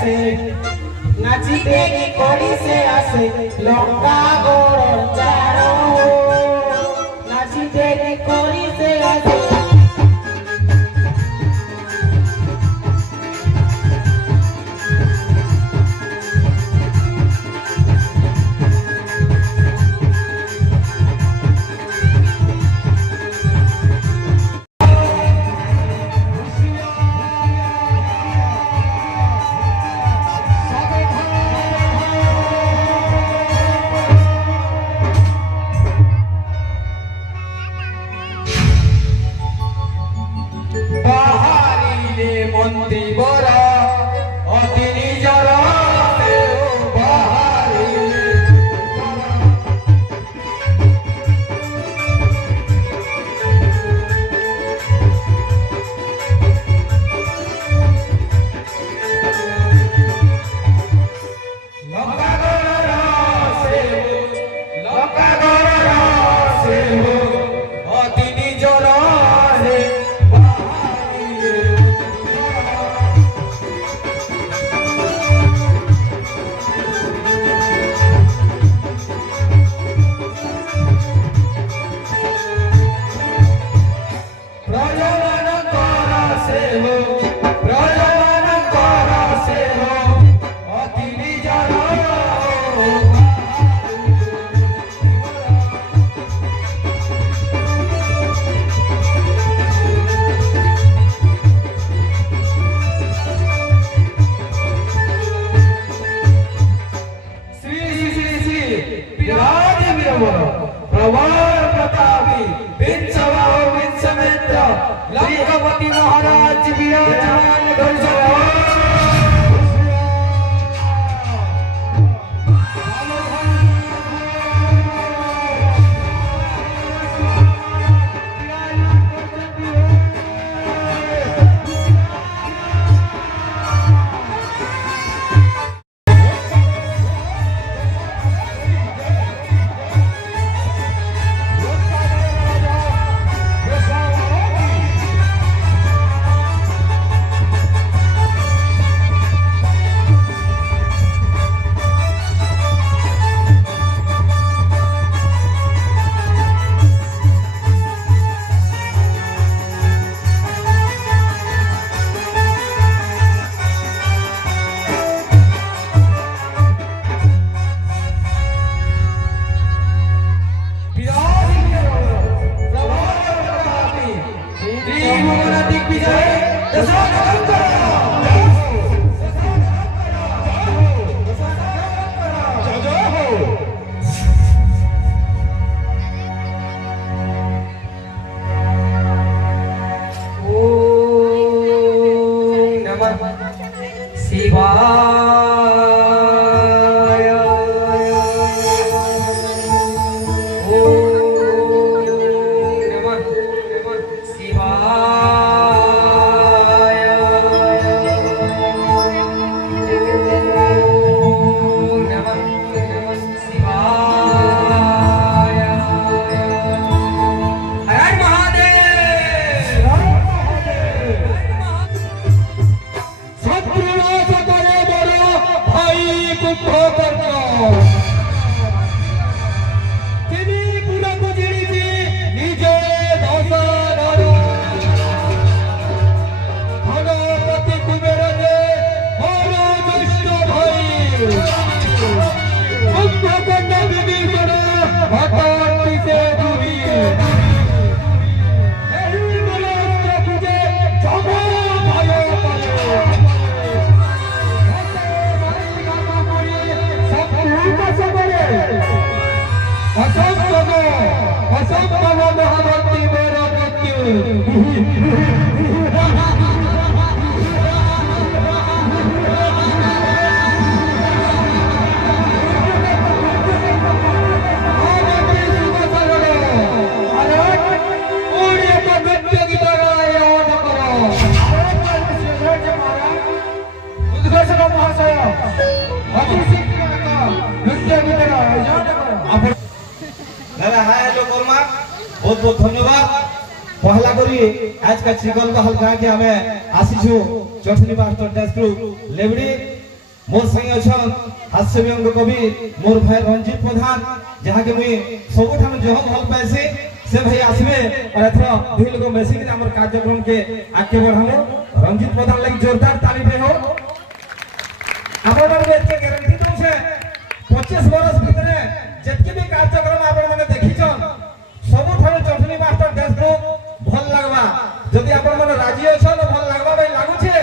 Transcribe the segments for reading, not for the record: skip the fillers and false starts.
আসে নাচিতে কি করিছে আসে লঙ্কা গড় চারো নাচিতে কি করিছে আসে महाराज बहुत बहुत धन्यवाद पहला करी आज का श्रीगंगा हल्का के हमें आसीछु चौथी मास्टर डांस ग्रुप लेवड़ी मोर संगे अछन हास्य व्यंग कवि मोर भाई रंजीत प्रधान जहाँ के मुई सबुठान जह भल पाइसी से भाई आसबे और एथरा दुई लोग बेसी के हमर कार्यक्रम के आगे बढ़ामो रंजीत प्रधान लगी जोरदार ताली दे हो आपण मन एते गारंटी दउ छे 25 वर्ष भितरे जतके भी कार्यक्रम आपण माने देखिछन सबुठान चटनी मास्टर देशमुख भल लागबा जदि आपण मन राजी अछन भल लागबा भाई लागु छे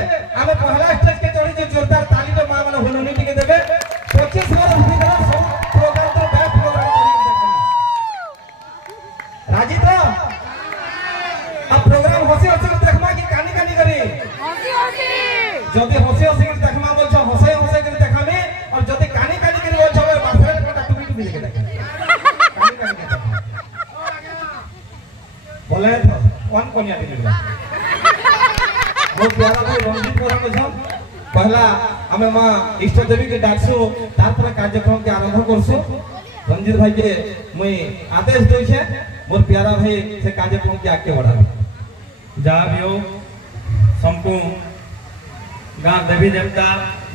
आमे पहला स्टेज के चढ़ी जे जोरदार ताली दे मां माने हुननी टिके देबे 25 वर्ष भितरे सब प्रोग्राम तो बैक प्रोग्राम करी राजी तो अब प्रोग्राम हसी हसी देखमा कि कानी कानी करी हसी हसी जदि हसी हसी के देखमा बोलछो हसे हसे के देखामी और जदि कानी कानी करी बोलछो बाथरे कोटा टुबी टुबी के देखा कानी कानी के देखा बोले तो कौन कौन याद दिलवा बहुत प्यारा भाई रंजीत प्रधान को पहला हमें मां इष्ट देवी के डाकसु तार पर कार्यक्रम के आरंभ करसु रंजीत भाई के मुई आदेश दई छे मोर प्यारा भाई से कार्यक्रम के आगे बढ़ा जा भी हो समको गांव देवी देवता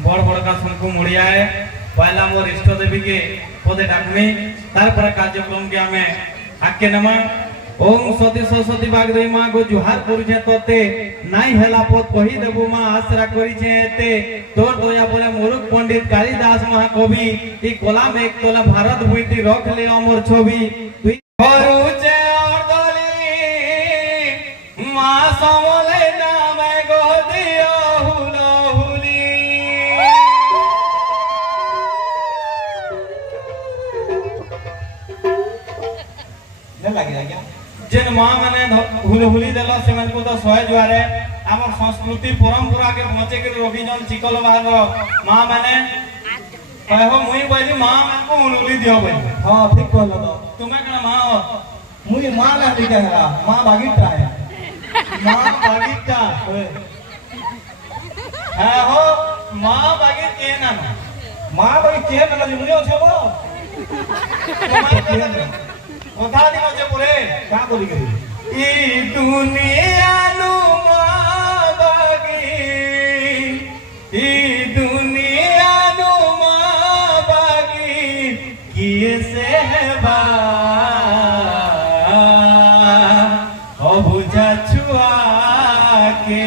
बड़ बड़ का समको मुड़िया है पहला मोर इष्ट देवी के पदे डाकमी तार पर कार्यक्रम के हमें आके नमा ओम सती सरस्वती बागदेवी मां को जुहार करूछे तोते नाई हेला पद कहि देबो मां आसरा करिछे एते तोर दया बोले मूर्ख पंडित कालिदास महाकवि ई कला में एक तोला भारत भूति रख ले अमर छवि तुई करूछे अर्दली मां समले नाम गो दियो हुलहुली न लागे क्या जेन मां माने हुलहुली देला सेमन को तो सहे जुआरे हमर संस्कृति परंपरा के बचे के रखी जन चिकल बाहर मां माने कहो मुई बोली मां मन को हुलहुली दियो बोली हां ठीक कहलो तो तुम्हें कना मां हो मुई मां ना दिखे है मां बागीटा है मां बागीटा है हो मां बागीट के ना मां बागी के ना मुई छबो तुम्हारे কথা দিন যে পরে का बोली गई ई दुनिया नु माबागी ई दुनिया नु माबागी किए से है बा अबुझा छुआ के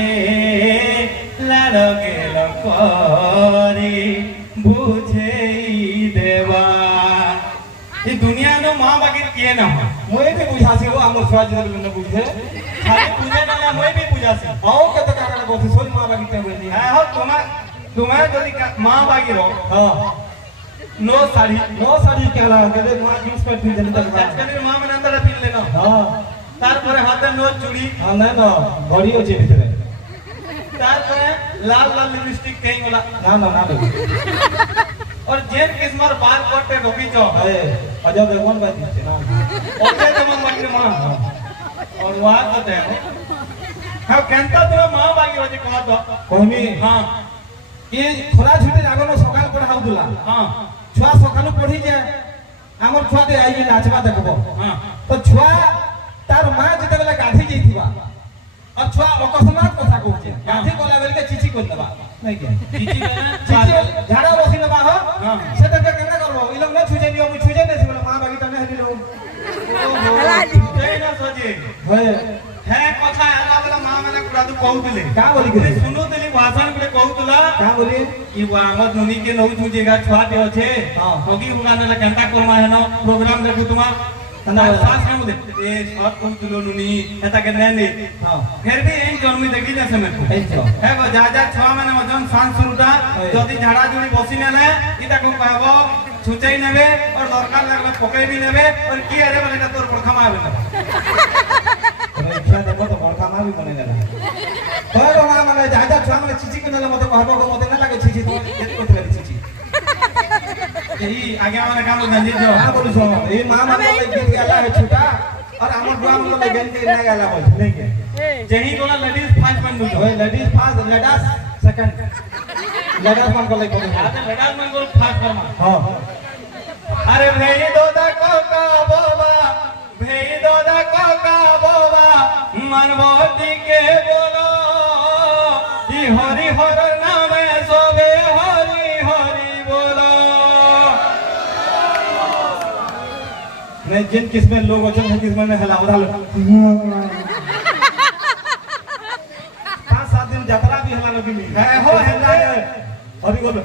लड़के लकोरी बुझे देवा ई दुनिया नु मां बागी किए ना मुई भी बुझासी हो हमर स्वाज न बुझे खाली पूजे ना मैं भी पूजासी आओ के तो कारण को सोई मां बागी ते बोली है हो तुम्हें जदी मां बागी रो हां नो साड़ी क्या ला के मां जींस पैंट पहन जन तक आजकल मां में अंदर पिन लेना हां तार पर हाथ नो चूड़ी हां ना ना घड़ी होचे भीतर तार पर लाल लाल लिपस्टिक कहीं वाला ना और जेन किस्मर बाल कोटे रोकी चो ए अजय देवगन बात छे ना और जे तुम बागी मां और वहां तो देखो हां केंता तो मां बागी होजे कह दो कहमी हां ये खरा छुटी लागनो सकाल पर हाउदुला हां छुआ सकालु पढ़ी जे हमर छुआ दे आई नाचबा देखबो हां तो छुआ तार मां जते बेला गाधी जइथिबा और छुआ अकस्मात कथा कहूचे गाधी कोला बेल के चिची कोल दबा नहीं के चीची चिची झाड़ा बसी नबा हो हां से तो केना करबो ई लोग न छुजे नियो मु छुजे ने से मां बागी तने हली रो जय ना सोजे होय है कथा आला वाला मां माने कुडा तू कहउतले का बोली के सुनो तेली भाषण कुडे कहउतला का बोली ई आमद नुनी के नउ तुजेगा छुआते होछे हां होगी उगाने ला केंता कोरमा है न प्रोग्राम देखु तुमा तना सास के मुदे ए शॉट कहउतलो नुनी एता के नेने हां फिर भी इन जन्मी देखी ना समय को ऐचो है गो जा छुआ माने मजन सांस सुरुदा जदी झाड़ा जुड़ी बसी नेले इता को कहबो छुचई नेबे और दरकार लागले पकई भी नेबे और की अरे बोले तोर पड़खा मारबे परीक्षा देखो तो बड़का मां भी बने गला पर मां माने जाजा छुआ माने चिची के नेले मते कहबो को मते न लागे चिची तो एत कोते लागे चिची यही आगे माने काम गंजी जो हां बोलू सो ए मां माने गीत गाला है छुटा और हमर बुआ माने गंजी न गाला बोल नहीं के जही कोला लेडीज फर्स्ट बन दू ओए ladies first ladies second ladies मन को ले बोल आते लेडीज मन को फर्स्ट फरमा हां अरे भेई दोदा कोका बाबा भेई दोदा कोका बाबा मनवती के बोलो ई हरि हर नामे सोबे हरि हर मैं जिन किस्म लोग अचन है किस्म में हला उड़ा 5-7 दिन यात्रा भी हला लगी मी है हो हला हरि बोल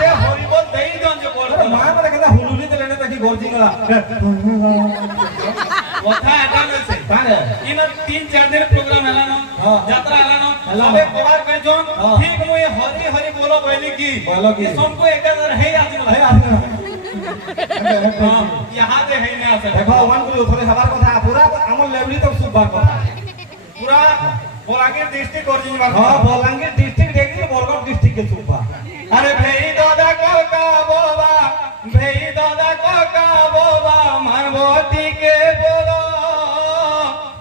ते हरि बोल देई दन जे बोल मां माने केना हुलुली ते लेने तकी गोरजी गला কথা এটা নইছে কানে ইন 3-4 দিন প্রোগ্রাম হলা না যাত্রা হলা না সবে পড়ার পেছন ঠিক মুই হরি হরি বলো বলি কি सबको एक है आदमी है आदमी यहाँ दे है नहीं आसे देखो वन को थोड़े हमार কথা पूरा আমল লেভেলি তো সুবার কথা पूरा बलांगीर डिस्ट्रिक्ट और जिन हां बलांगीर डिस्ट्रिक्ट देखी बरगढ़ डिस्ट्रिक्ट के सुबा अरे भई दादा कोका बोबा भई दादा कोका बोबा मानवती के बोलो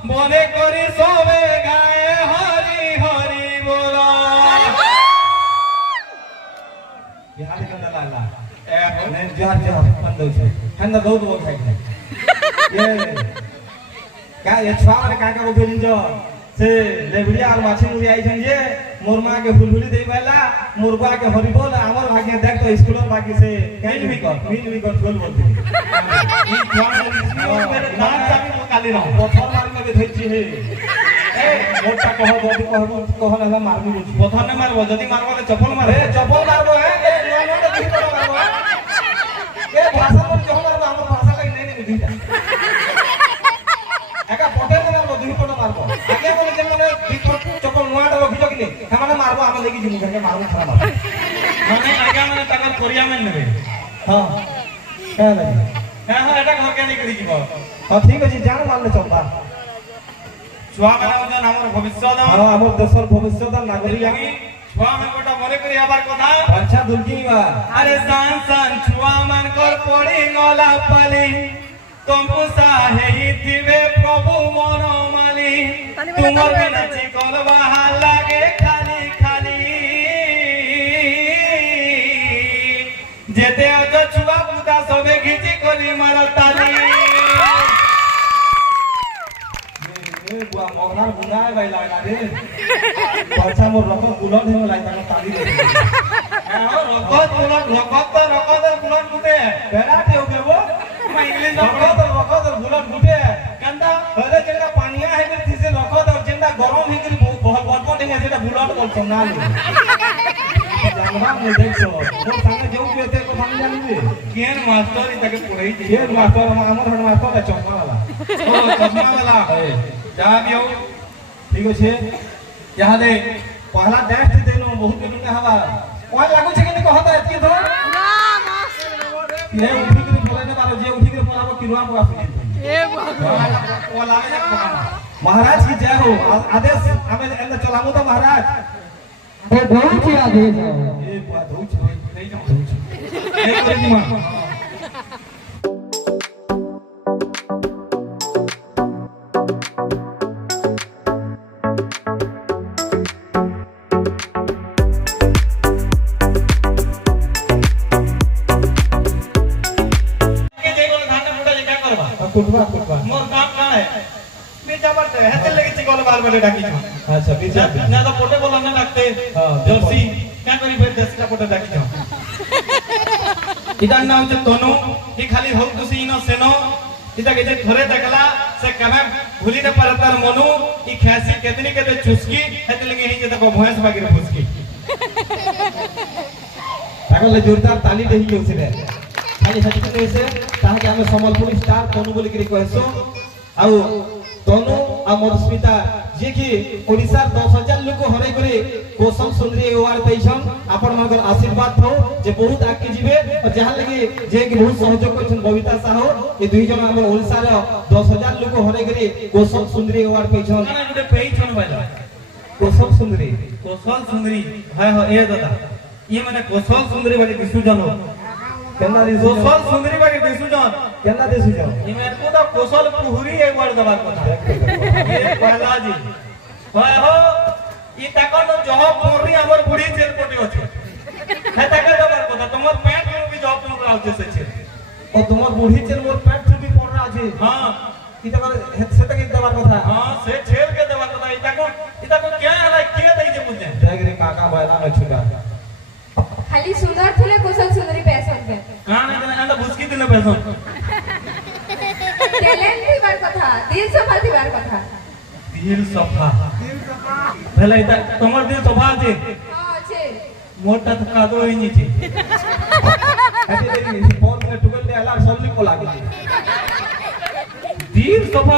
बोले करी सोवे गाए हरि हरि बोलो बिहार के अंदर लाला ने जहर जहर बंद हो छे हंदा दो दो खाई ये का ये छवा रे का का बोलिन जो से लेबड़िया और माछी मुरी आई छन ये मोरमा के फुलफुली देई वाला मुरबा के हरि बोल हमर भाग्य देख तो स्कूलर बाकी से मिल भी कर बोल बोलती ई जवान मेरे नाम चाबी काली रहो पत्थर मार में के धइची है ए मोटा कह जदी कह ना मारबी बोल पत्थर ने मारबो जदी मारबो ले चप्पल मारबो ए चप्पल मारबो है ए नो नो ठीक कर मारबो ए भाषा पर जो मारबो हमर भाषा का नहीं नहीं दीटा एका पटेल मारबो दुई पट मारबो आगे बोले जे माने दीपर चप्पल नोआटा रखियो कि नहीं हमने मारबो आमे लेके जिमु करके मारबो खराब माने आगे माने तकर कोरिया में नेबे हां का लगे हां एटा घर के नहीं करी जीवो हां ठीक अछि जान मारले चप्पा छुआ माने ओजन हमर भविष्य द हां हमर देशर भविष्य द नागरिक लगी छुआ मन कोटा मरे करी आबार कथा अच्छा दुलकी बा अरे सान सान छुआ मन कर पड़ी गला पाली तुमको साहे दिवे प्रभु मनमाली तुमर बिना चिकल बाहर लागे खाली खाली जेते अज छुआ पुता सबे घिची करी मार ताली ए बुआ मगनार बुनाए भाई लगा रे बच्चा मोर रको बुलन हे लाई ता ताली दे रकत बुलन कुटे बेराटे हो गए वो मैं इंग्लिश रकत बुलन कुटे कंदा अरे जेना पानिया है के थिसे रकत और जेना गरम है के बहुत बहुत ढंग से बुलन बोल सुना ले जानवा में देखो वो संगे जो भी होते को हम जानिबे केन मास्टर इ तके पढ़ई थी ये मास्टर हमर हेड मास्टर है चश्मा वाला ओ चश्मा वाला जा बियो ठीक আছে यहाँ दे पहला टेस्ट देनो बहुत दिन ने हवा कोन लागो छै कि नहीं कहता एतकी तो ये उठी के बोले ने बारो जे उठी के बोलाबो किरुआ पूरा सुनी ए वो लागे ना महाराज की जय हो आदेश हमें एंड चलामु तो महाराज वो बहुत ही आदेश है ये बात हो छै नहीं जाओ ए करे की मां कुटवा मोर काम का है बेटा बट हेते लगे चिकल बाल बेले डाकी छ अच्छा बीजा ना तो पोटे बोला ना लगते हां जर्सी क्या करी फिर 10 का पोटे डाकी छ इदा नाम छ तनु कि खाली हो खुशी न सेनो इदा के जे थोरे देखला से कमे भूली न परतर मनु ई खैसी केतनी केते चुस्की हेते लगे ही जे तको भैंस बागिर फुसकी ताकले जोरदार ताली देही के उसे खाली हटके कैसे ताहा के हमें संबलपुर स्टार तनु बोली के कहसो आउ तनु आ मधुस्मिता जे कि ओडिसा 10,000 लोग हरै करे कौशल सुंदरी अवार्ड पैछन आपन मगर आशीर्वाद थौ जे बहुत आगे जीवे और जहां लगे जे कि बहुत सहयोग करछन बबिता साहो ए दुई जन हमर ओडिसा रे 10,000 लोग हरै करे कौशल सुंदरी अवार्ड पैछन ना गुटे पेई छन बाजा कौशल सुंदरी हाय हो ए दादा ये माने कौशल सुंदरी बाकी दिसु जानो केना दिसु कौशल सुंदरी बाकी दिसु जान केना दिसु जान ये मेरे को तो कौशल पुहरी एक बार दबा कथा ये पहला जी हाय हो ई तकन जो पुहरी हमर बुढ़ी जेल पटी अछि है तक दबा कथा तुमर पेट में भी जॉब न कराउ जैसे छे और तुमर बुढ़ी चल मोर पेट से भी पड़ रहा छै हां ई तक से तक दबा कथा हां से छेल के दबा कथा ई तक क्या है के दई जे बुझे देख रे काका बैला में छुटा खाली सुंदर थिले कुशल सुंदरी पैसा के कान है ना बुझकी দিনে পেছন ট্যালেন্ট দিবার কথা দিল সফা দিবার কথা দিল সফা তাহলে এটা তোমার দিল সফা আছে আছে মোরটা তো কাদো হয়ে নিছে এতে দেখি ফোন में टुकल दे अलार सब लिखो लागे দিল সফা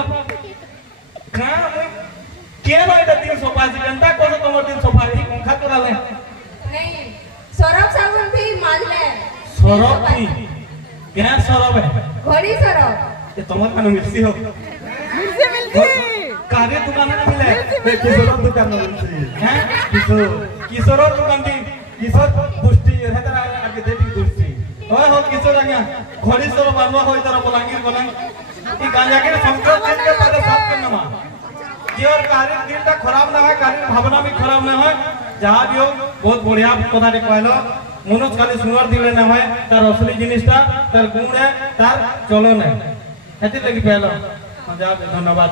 না কে না এটা দিল সফা আছে কেনটা কোন তোমার দিল সফা এই কোনখা করালে नहीं सरफ साबुन भी माजले সরব কি क्या সরব है घड़ी सरफ ये तुम्हारे कान मिर्ची हो कारे दुकान में मिले किशोर दुकान में मिलती हैं किशोर दुकान दी किशोर पुष्टि रहता है आगे देवी पुष्टि ओए हो किशोर आज्ञा घड़ी सर बारवा होई तरह बलांगीर बलांग ई गांजा के संकट दिन के पहले साफ करना मा ये और कार्य दिलटा खराब ना है कार्य भावना भी खराब ना है जहां भी हो बहुत बढ़िया কথা রে কইলো মনোজ খালি সুন্দর দিলে না হয় তার আসলি জিনিসটা তার গুণ है তার চলন है এতে লাগি পেলো মজা ধন্যবাদ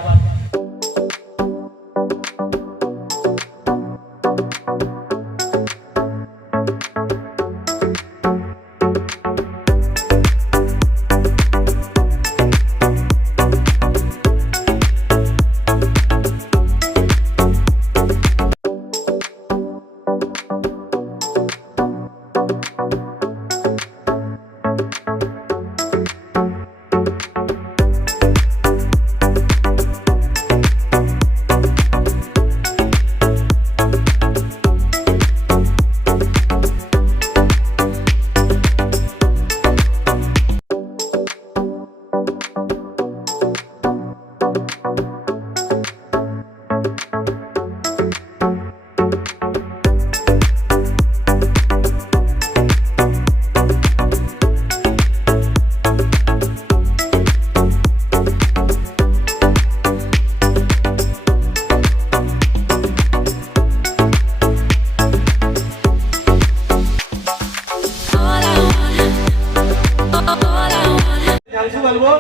जानसु बलबो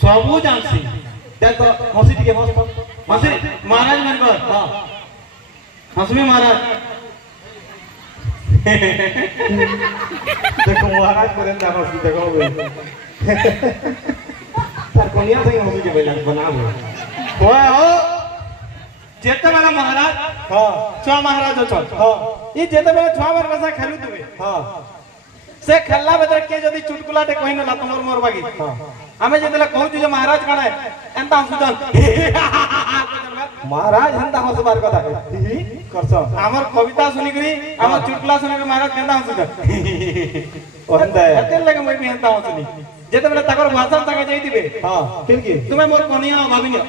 सबू जानसी देख तो हंसी टिके हंस तो हंसी महाराज मनकर हां हंसमी महाराज देखो महाराज करे ना हंसी देखो बे तार कोनिया से हंसी के बेला बनाबो ओए हो जेते वाला महाराज हां छुआ महाराज चल हां ई जेते वाला छुआ बार बसा खेलु तुबे हां से खेलला बेदर के जदी चुटकुलाटे कहिन ला तमर मोर बागी हां हमें जेते कहू जे महाराज कण है एंता हंसुजन महाराज हंता हंसबार कथा ही करछ हमर कविता सुनी करी हमर चुटकुला सुनी के महाराज केंदा हंसुजन ओहंदा एते लगे मैं भी एंता हंसुनी जेते बेला तकर भाषण तक जाई दिबे हां फिर की तुमे मोर कनिया भाबिनी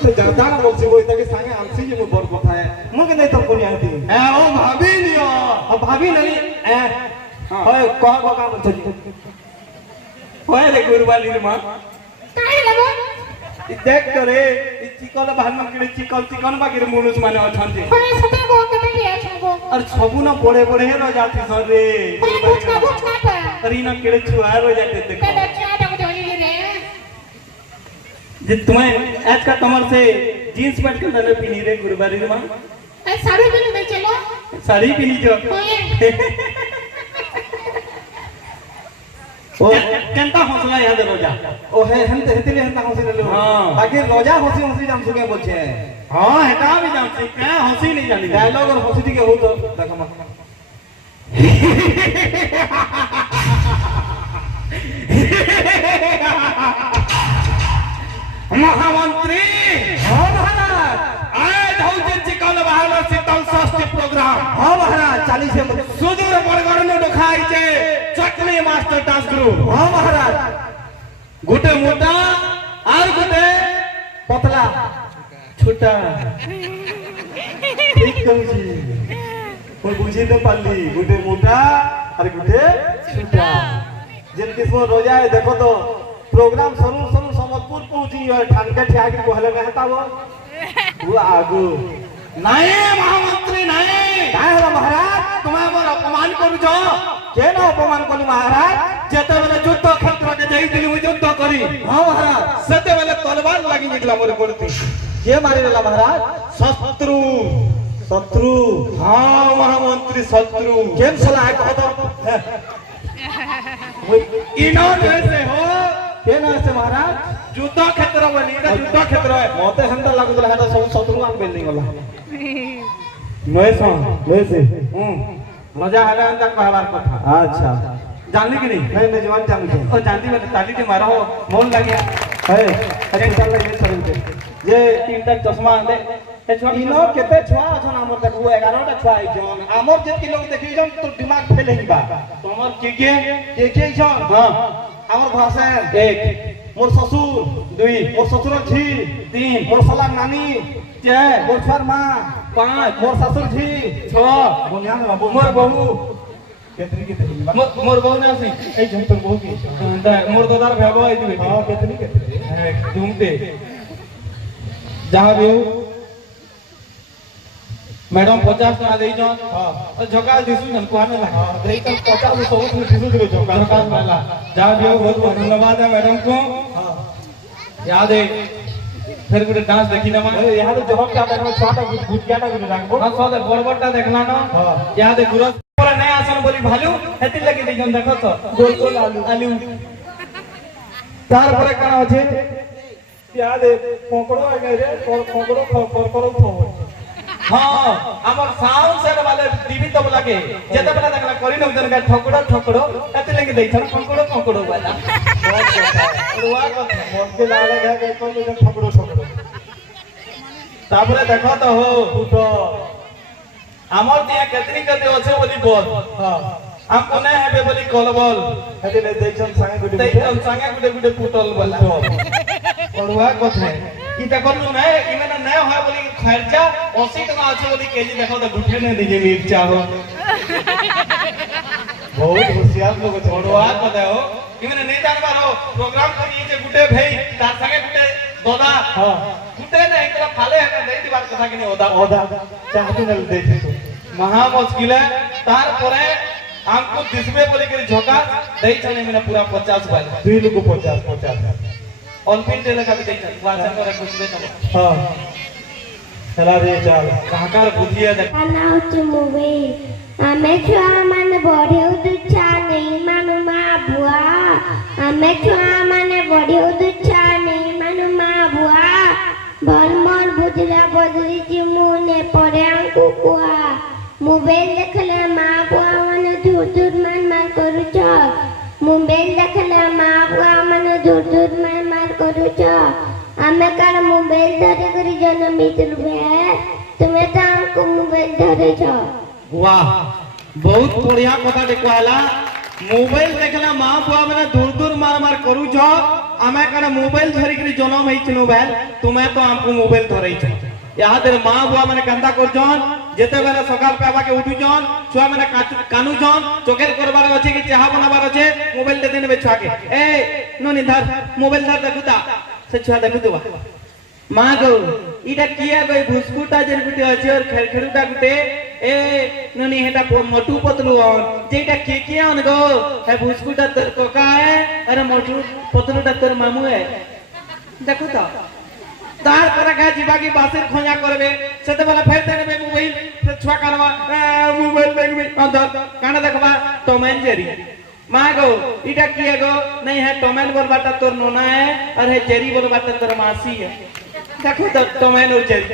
तो जाता ना बोलছি ওই তাকে সাঙ্গে আনছি যে মোর বড় কথা মুকে নাই তো কোনি আনতি ए ओ भाबिनियो अब भाभी नहीं ए হয় কহ কহ কাম চলি ओए रे गुरबाली रे मां काहे लगो देख करे ई चिकन भान के चिकन बाकी रे मुनुस माने अछंती कोई सते को कते लिया छगो और सबू ना बड़े बड़े रो जाती सर रे कोई कुछ ना पे अरे ना केड़े छुआ रो जाते देखो पे बच्चा तक जोली रे जे तुम्हें आज का कमर से जींस पैंट के अंदर पहनी रे गुरबारी रे मां ए साड़ी भी नहीं चलो साड़ी पहनी जो कोई ओ केंता हौसला याद रोजा ओ है हंते हेतिले हंता हंसी ले लो हाँ। बाकी रोजा हंसी हंसी जाम सुके बोलछे हां हेटा भी जानती क्या हंसी नहीं जानी डायलॉग और हंसी के हो तो देखो मा महामंत्री हां महाराज आज हौ जे चिकन बहालो शीतल षष्ठी प्रोग्राम हां महाराज 40 से सुदूर बरगड़ ने ढोखाई छे चटनी मास्टर डांस ग्रुप हां महाराज गुटे मोटा और गुटे पतला छोटा ठीक कहूची कोई बुझी न पाली गुटे मोटा और गुटे छोटा जिन किस्म रोजा है देखो तो प्रोग्राम शुरू शुरू संबलपुर पहुंची है ठानके ठिया के कहले रहता वो आगू नहीं महामंत्री नहीं काय होला महाराज तुम्हें मोर अपमान करू छो केना अपमान कली महाराज जेते बेले युद्ध क्षेत्र के जाई दिली युद्ध करी हां महाराज सेते बेले तलवार लागी निकला मोर बोलती के मारी देला महाराज शत्रु शत्रु हाँ महामंत्री शत्रु केम सलाह कह तो इनो जैसे हो के ना से महाराज যুদ্ধ ক্ষেত্র বলি এটা যুদ্ধ ক্ষেত্র মতে হেন্তা লাগুতলা হেটা সব শত্রু আন বিল্ডিং গলা নয় সং লইছে মজা হলে এন্তা কহবার কথা আচ্ছা জানলি কি নি নাই নাই জবান জানি ও জানলি মানে তালিতে মারো মন লাগিয়া হে আচ্ছা চাল লাগে সরিতে যে তিনটা চশমা দে এ ছোট ইনো কেতে ছুয়া আছন আমর দেখু 11টা ছুয়া আইছন আমর যে কিলো দেখি জন তো দিমাগ ফেলে হিবা তোমার কে কে আইছন হ্যাঁ আমার ভাষণ এক মোর শ্বশুর দুই মোর শ্বশুর ঝি তিন মোর শালার নানি চার মোর ছুয়ার মা পাঁচ মোর শাশুর ঝি ছ বনিয়া বাবু মোর বহু কেতরি কেতরি মোর বহু না আছে এই জন্তর বহু কি মোর দাদার ভেবো এই দিবে হ্যাঁ কেতরি কেতরি দুমতে যাহা বিও ম্যাডাম 50 টাকা দেই জন হ্যাঁ ঝকাল দিছু জন কোহানে লাগে দেই তো 50 সব তুমি দিছু দিগো জকা ঝকাল वाला যাহা বিও বহুত বহুত ধন্যবাদ है मैडम को हां याद है फिर गुटे डांस देखी ना ए यहाँ तो जब क्या देखो छोटा गुटियाटा गुटे राखबो हां सदे बड़बड़टा देखला ना हां याद है गुरस पर नया आसन बोली भालू हेति लगी देई জন देखो तो गोल गोल आलू आलू तार पर काना আছে याद है कोकड़ो आ गए रे कोकड़ो कोकड़ो थो हां हमर साउंड सेट वाले टीवी तबला के जेते बेला देखला करी न उदन का ठोकड़ो ठोकड़ो हेति लगी देई छन कोकड़ो कोकड़ो वाला रुआ को मन के लाले गए के कोई जो ठकड़ो ठकड़ो तापरे देखो तो हो तो हमर दिया केतनी कते আছে বলি বল हां हमको नहीं है बोली कलबल हेते ले देखन संगे गुटे तई तो संगे गुटे गुटे पुटल वाला पड़ुआ कथे इता करलु नहीं इमेना नहीं होय बोली खर्चा 80 टका আছে बोली केजी देखो तो गुठे ने दिए मिर्चा हो बहुत होशियार लोग छे पड़ुआ कथे हो इमेना नहीं जानबार हो प्रोग्राम करी जे गुटे भई तार संगे गुटे दोदा हां गुटे नहीं तोरा फाले है नहीं दिबार कथा कि नहीं ओदा ओदा चाहते न देखे तो महा मुश्किल है तार परे हमको दिसबे बोले के झोका दई छने मैंने पूरा 50 वाला दुई लोग 50 ऑलपिन टेले का भी दई छन वाचा करे कुछ दे छन हां चला रे चल काकार बुद्धिया देख Ana utumuwi ame chua mane bodi uducha nei manu ma bua ame chua mane bodi uducha nei manu ma bua balmon bujla bodri ji mune pore anku kuha mobile देखले मां बुआ मने दूर दूर मार करूछ मोबाइल देखले मां बुआ मने दूर दूर मार करूछ आमे काल मोबाइल धरे करी जन्म मित्रबे তুমি তো আমাকে মোবাইল ধরেছ वाह बहुत बढ़िया কথা দেখवाला मोबाइल देखला मां बुआ मने दूर दूर मार करू छ आमे काना मोबाइल धरि करी जन्म हेइछनु बेल तुमे तो हमको मोबाइल धरै छ यहाँ तेरे मां बुआ मने कंदा कर जन जेते बेला सकाल पे आबा के उठु जन छुआ मने कानू जन चोकेल करबार अछि कि चाहा बनाबार अछि मोबाइल दे देने छुआ के ए नोनी धर मोबाइल धर देखुता से छुआ देखुतबा मां गो इटा किया गई भुसकुटा जन गुटे अछि और खेलखेलुटा गुटे ए ननी हेटा मोटू पतलू ऑन जेटा के ऑन गो है भुसकुटा तोर कोका है अरे मोटू पतलूटा तोर मामू है देखो तो तार पर का जीवा की बासिर खोया करबे सेते वाला फेर देबे मोबाइल से छुआ करवा मोबाइल देखबे अंदर काना देखबा टॉम एंड जेरी मां गो इटा किया गो नहीं है टॉम एंड बोलबाटा तोर नोना है और है जेरी बोलबाटा तोर मासी है देखो तो टॉम एंड और जेरी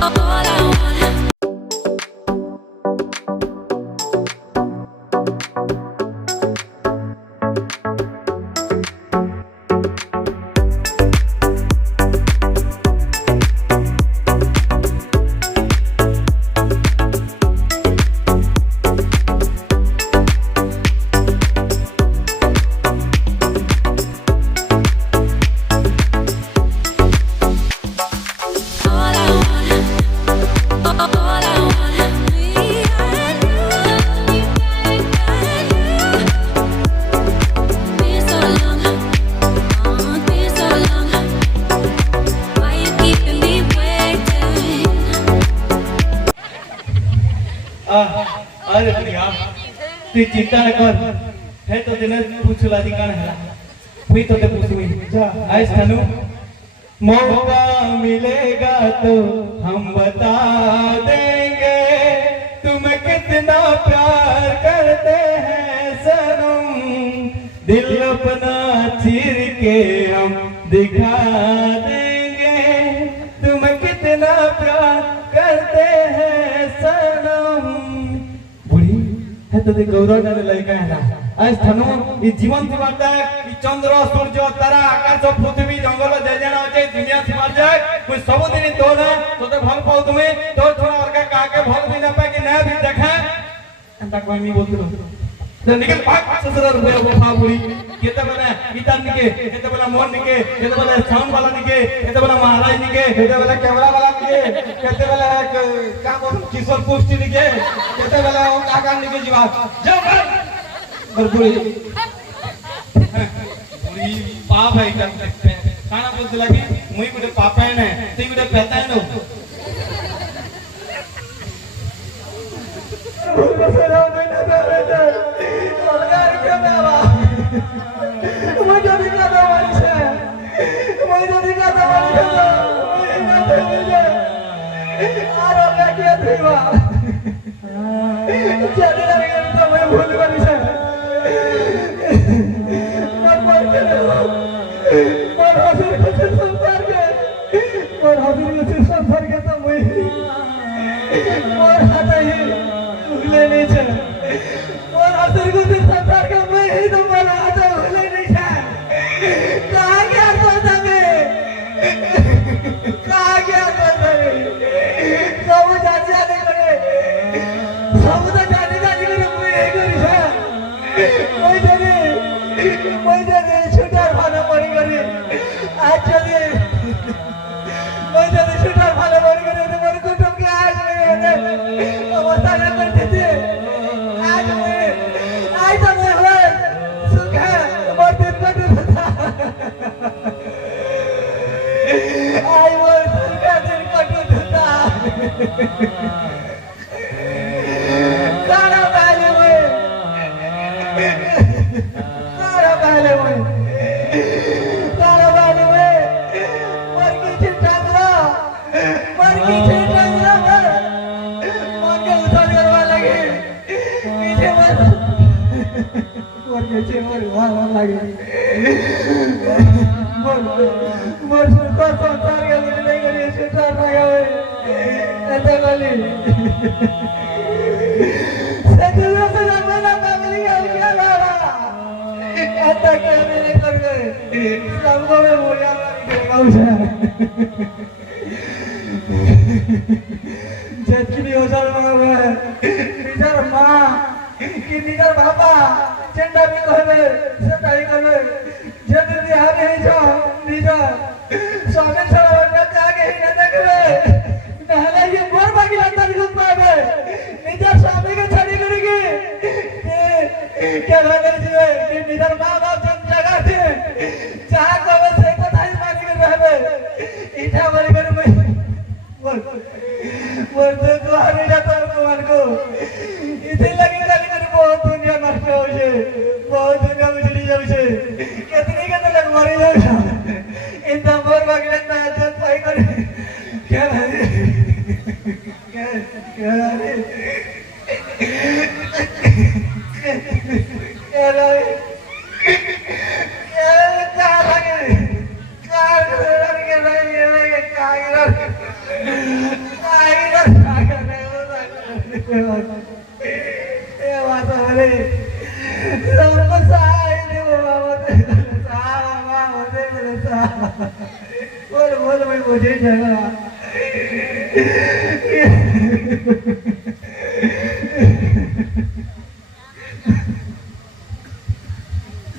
All I अरे प्रिया तू चिंता न कर है तो दिने पूछला दी कान है हुई तो ते पूछी जा आइस थानु मौका मिलेगा तो हम बता देंगे तुम कितना प्यार करते हैं सनम दिल अपना चीर के हम दिखा देंगे तुम कितना प्यार करते हैं सनम बुढ़ी है तो गौरव जाने लगा है ना आज थानु ई जीवन थीबाटा ई चंद्र सूर्य तारा आकाश पृथ्वी जंगल जे जाना होचे दुनिया थीबार जाए कोई सब दिन तोड़ है तोते भल पाऊ तुम्हें तो थोड़ा और का काके भल भी ना पाए कि ना भी देखा अंता कोई नहीं बोलतो तो निकल भाग ससुर रुपया वो फा बुढ़ी केते बेला इतान निके केते बेला मोहन निके केते बेला शाम वाला निके केते बेला महाराज निके केते बेला कैमरा वाला निके केते बेला का बोल किशोर पुष्टि निके केते बेला ओ काका निके जीवा जा और बुढ़ी बुढ़ी पाप है करते खाना बोलते लगी मुई गुटे पापा है ना तई गुटे पेता है नो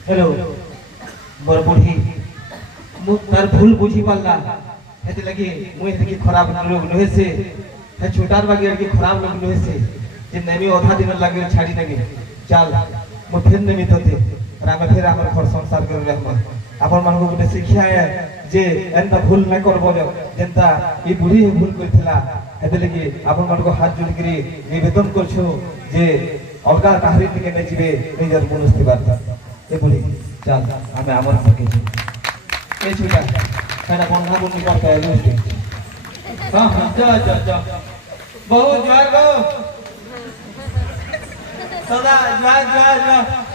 हेलो मोर बुढ़ी मु तार भूल बुझी पाला हेते लगी मुई हेते की खराब लोग नहे से हे छोटार बागी की खराब लोग नहे से जे नेमी आधा दिन लागे छाड़ी लगे चल मु फिर नेमी तते रामे फिर हमर घर संसार कर रहम आपन मन को गुटे शिक्षा है जे एंता भूल न करबो जेंता ई बुढ़ी भूल करथिला এতে লাগি আপন মানকো হাত জোড়ি করে নিবেদন করছো যে অলগা কাহারি দিকে নে যাবে নিজের মনস্থি বার্তা এ বলি চল আমি আমার পক্ষে এই ছুটা কানা বন্ধা বন্ধি করতে এলো हाँ हाँ जाओ जाओ जाओ बहु ज्वार बहु सदा ज्वार ज्वार ज्वार